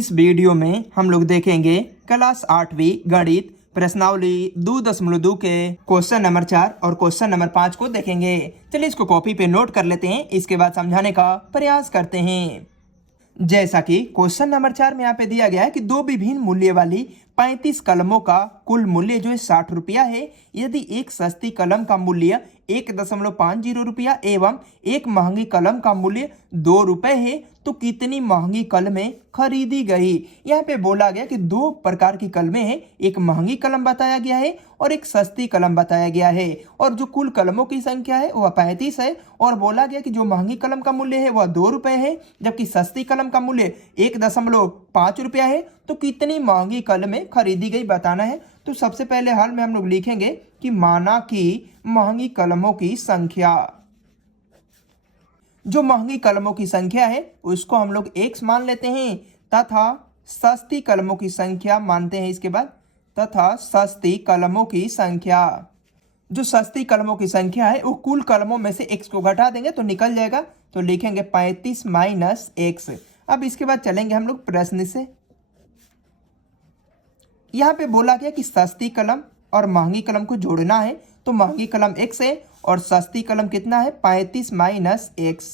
इस वीडियो में हम लोग देखेंगे क्लास 8वीं गणित प्रश्नावली 2.2 के क्वेश्चन नंबर 4 और क्वेश्चन नंबर 5 को देखेंगे। चलिए इसको कॉपी पे नोट कर लेते हैं, इसके बाद समझाने का प्रयास करते हैं। जैसा कि क्वेश्चन नंबर 4 में यहाँ पे दिया गया है कि दो विभिन्न मूल्य वाली 35 कलमों का कुल मूल्य जो है 60 रुपया है। यदि एक सस्ती कलम का मूल्य 1.50 रुपया एवं एक महंगी कलम का मूल्य 2 रुपए है तो कितनी महंगी कलमें खरीदी गई। यहाँ पे बोला गया कि दो प्रकार की कलमें हैं, एक महंगी कलम बताया गया है और एक सस्ती कलम बताया गया है, और जो कुल कलमों की संख्या है वह 35 है। और बोला गया कि जो महंगी कलम का मूल्य है वह 2 रुपए है, जबकि सस्ती कलम का मूल्य 1.5 रुपया है। तो कितनी महंगी कलमें खरीदी गई बताना है। तो सबसे पहले हाल में हम लोग लिखेंगे कि माना कि महंगी कलमों की संख्या, जो महंगी कलमों की संख्या है उसको हम लोग x मान लेते हैं, तथा सस्ती कलमों की संख्या मानते हैं इसके बाद, तथा सस्ती कलमों की संख्या, जो सस्ती कलमों की संख्या है वो कुल कलमों में से x को घटा देंगे तो निकल जाएगा। तो लिखेंगे 35 माइनस x। अब इसके बाद चलेंगे हम लोग प्रश्न से। यहाँ पे बोला गया कि सस्ती कलम और महंगी कलम को जोड़ना है, तो महंगी कलम x है और सस्ती कलम कितना है 35 माइनस x।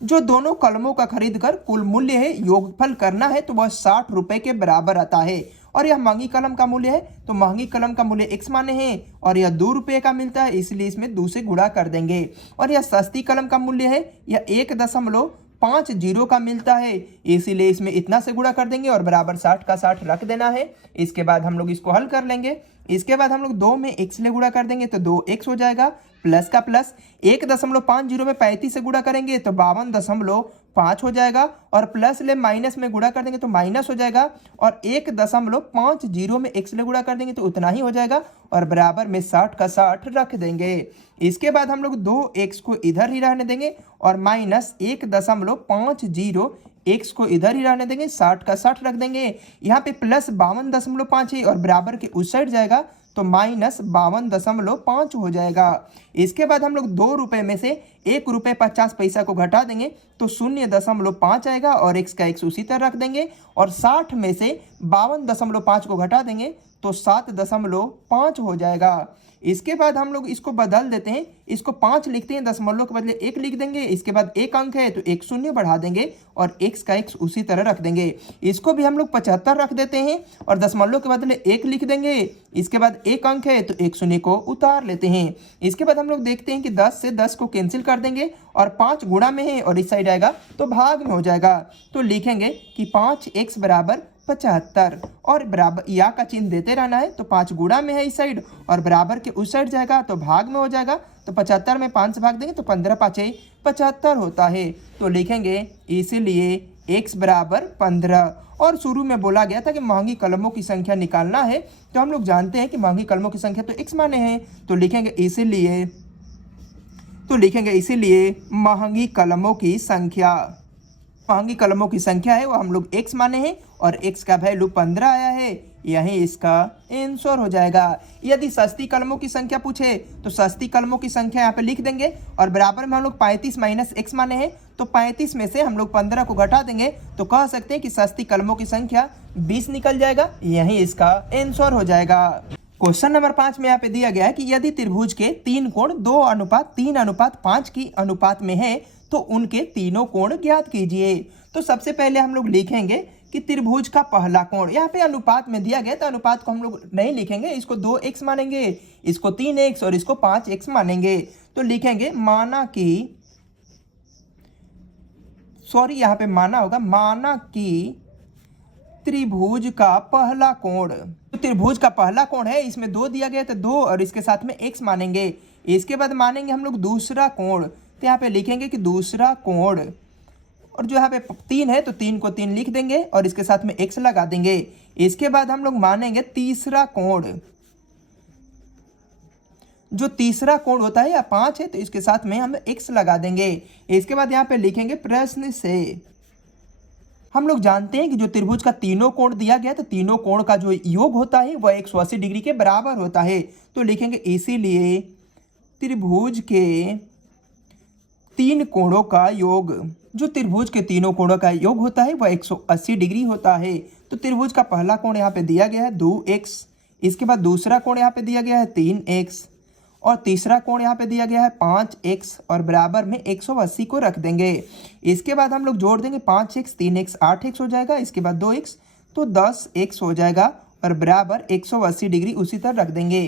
जो दोनों कलमों का खरीद कर कुल मूल्य है योगफल करना है तो वह 60 रुपए के बराबर आता है। और यह महंगी कलम का मूल्य है तो महंगी कलम का मूल्य x माने हैं और यह 2 रुपये का मिलता है, इसलिए इसमें 2 से गुणा कर देंगे। और यह सस्ती कलम का मूल्य है, यह 1.50 का मिलता है, इसीलिए इसमें इतना से गुणा कर देंगे और बराबर 60 का 60 रख देना है। इसके बाद हम लोग इसको हल कर लेंगे। इसके बाद हम लोग 2 में x से गुणा कर देंगे तो 2x हो जाएगा, प्लस का प्लस 1.50 में 35 से गुणा करेंगे तो 52.5 हो जाएगा, और प्लस ले माइनस में गुणा कर देंगे तो माइनस हो जाएगा, और 1.50 में x ले गुणा कर देंगे तो उतना ही हो जाएगा, और बराबर में 60 का 60 रख देंगे। इसके बाद हम लोग 2x को इधर ही रहने देंगे और माइनस 1.50 x को इधर ही रहने देंगे, 60 का 60 रख देंगे। यहाँ पे प्लस 52.5 है और बराबर के उस साइड जाएगा तो माइनस 52.5 हो जाएगा। इसके बाद हम लोग 2 रुपये में से 1 रुपये 50 पैसा को घटा देंगे तो 0.5 आएगा और x का x उसी तरह रख देंगे, और 60 में से 52.5 को घटा देंगे तो 7.5 हो जाएगा। इसके बाद हम लोग इसको बदल देते हैं, इसको 5 लिखते हैं, दशमलव के बदले 1 लिख देंगे। इसके बाद एक अंक है तो एक शून्य बढ़ा देंगे और x का x उसी तरह रख देंगे। इसको भी हम लोग 75 रख देते हैं और दशमलव के बदले 1 लिख देंगे। इसके बाद एक अंक है तो एक शून्य को उतार लेते हैं। इसके बाद हम लोग देखते हैं कि 10 से 10 को कैंसिल कर देंगे और 5 गुणा में है और इस साइड आएगा तो भाग में हो जाएगा। तो लिखेंगे कि 5x बराबर 75, और बराबर या का चिन्ह देते रहना है, तो 5 गुणा में है इस साइड और बराबर के उस साइड जाएगा तो भाग में हो जाएगा। तो 75 में 5 से भाग देंगे तो 15 5 75 होता है। तो लिखेंगे इसीलिए x बराबर 15। और शुरू में बोला गया था कि महंगी कलमों की संख्या निकालना है, तो हम लोग जानते हैं कि महंगी कलमों की संख्या तो x माने हैं, तो लिखेंगे इसीलिए महंगी कलमों की संख्या, महंगी कलमों की संख्या है वो हम लोग x माने हैं और x का वैल्यू 15 आया है, यही इसका आंसर हो जाएगा। यदि सस्ती कलमों की संख्या पूछे तो सस्ती कलमों की संख्या यहाँ पे लिख देंगे और बराबर में हम लोग 35 माइनस x माने हैं, तो 35 में से हम लोग 15 को घटा देंगे तो कह सकते हैं कि सस्ती कलमों की संख्या 20 निकल जाएगा, यही इसका आंसर हो जाएगा। क्वेश्चन नंबर 5 में यहाँ पे दिया गया है कि यदि त्रिभुज के 3 कोण 2:3:5 की अनुपात में है तो उनके तीनों कोण ज्ञात कीजिए। तो सबसे पहले हम लोग लिखेंगे कि त्रिभुज का पहला कोण, यहाँ पे अनुपात में दिया गया तो अनुपात को हम लोग नहीं लिखेंगे, इसको 2x मानेंगे, इसको 3x और इसको 5x मानेंगे। तो लिखेंगे माना कि त्रिभुज का पहला कोण, तो त्रिभुज का पहला कोण है, इसमें 2 दिया गया तो 2 और इसके साथ में x मानेंगे। इसके बाद मानेंगे हम लोग दूसरा कोण, तो यहाँ पे लिखेंगे कि दूसरा कोण, और जो यहाँ पे 3 है तो 3 को 3 लिख देंगे और इसके साथ में x लगा देंगे। इसके बाद हम लोग मानेंगे तीसरा कोण, जो तीसरा कोण होता है या 5 है तो इसके साथ में हम x लगा देंगे। इसके बाद यहाँ पे लिखेंगे प्रश्न से। हम लोग जानते हैं कि जो त्रिभुज का तीनों कोण दिया गया तो तीनों कोण का जो योग होता है वह 180 डिग्री के बराबर होता है। तो लिखेंगे इसीलिए त्रिभुज के तीन कोणों का योग। जो त्रिभुज के तीनों कोणों का योग होता है वह 180 डिग्री होता है। तो त्रिभुज का पहला कोण यहाँ पे दिया गया है 2x, इसके बाद दूसरा कोण यहाँ पे दिया गया है 3x और तीसरा कोण यहाँ पे दिया गया है 5x और बराबर में 180 को रख देंगे। इसके बाद हम लोग जोड़ देंगे 5x 3x 8x हो जाएगा, इसके बाद 2x तो 10x हो जाएगा और बराबर 180 डिग्री उसी तरह रख देंगे।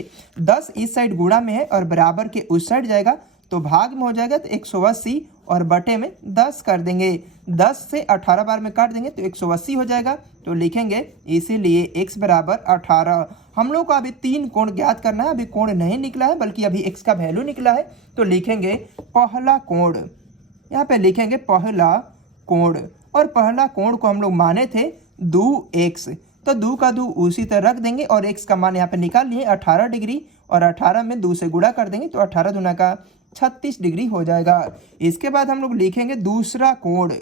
10 इस साइड गुणा में है और बराबर के उस साइड जाएगा तो भाग में हो जाएगा, तो 180 और बटे में 10 कर देंगे। 10 से 18 बार में काट देंगे तो 180 हो जाएगा। तो लिखेंगे इसीलिए x बराबर 18। हम लोग को अभी तीन कोण ज्ञात करना है, अभी कोण नहीं निकला है बल्कि अभी x का वैल्यू निकला है। तो लिखेंगे पहला कोण, यहाँ पे लिखेंगे पहला कोण और पहला कोण को हम लोग माने थे 2x, तो 2 का 2 उसी तरह रख देंगे और x का मान यहाँ पे निकाल लिए 18 डिग्री और 18 में 2 से गुणा कर देंगे तो 18 दूना का 36 डिग्री हो जाएगा। इसके बाद हम लोग लिखेंगे दूसरा कोण,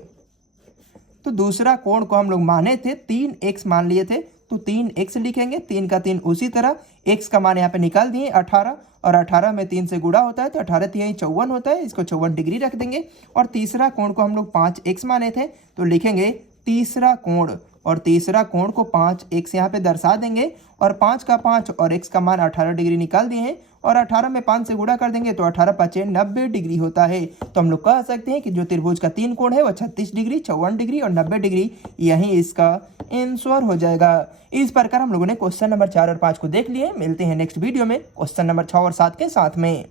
तो दूसरा कोण को हम लोग माने थे 3x मान लिए थे तो 3x लिखेंगे, 3 का 3 उसी तरह, x का मान यहाँ पे निकाल दिए 18 और 18 में 3 से गुणा होता है तो 18 3 54 होता है, इसको 54 डिग्री रख देंगे। और तीसरा कोण को हम लोग 5x माने थे तो लिखेंगे तीसरा कोण और तीसरा कोण को 5x यहाँ पे दर्शा देंगे और 5 का 5 और x का मान 18 डिग्री निकाल दिए हैं और 18 में 5 से गुणा कर देंगे तो 18 5 90 डिग्री होता है। तो हम लोग कह सकते हैं कि जो त्रिभुज का तीन कोण है वह 36 डिग्री 54 डिग्री और 90 डिग्री यही इसका आंसर हो जाएगा। इस प्रकार हम लोगों ने क्वेश्चन नंबर 4 और 5 को देख लिए। मिलते हैं नेक्स्ट वीडियो में क्वेश्चन नंबर 6 और 7 के साथ में।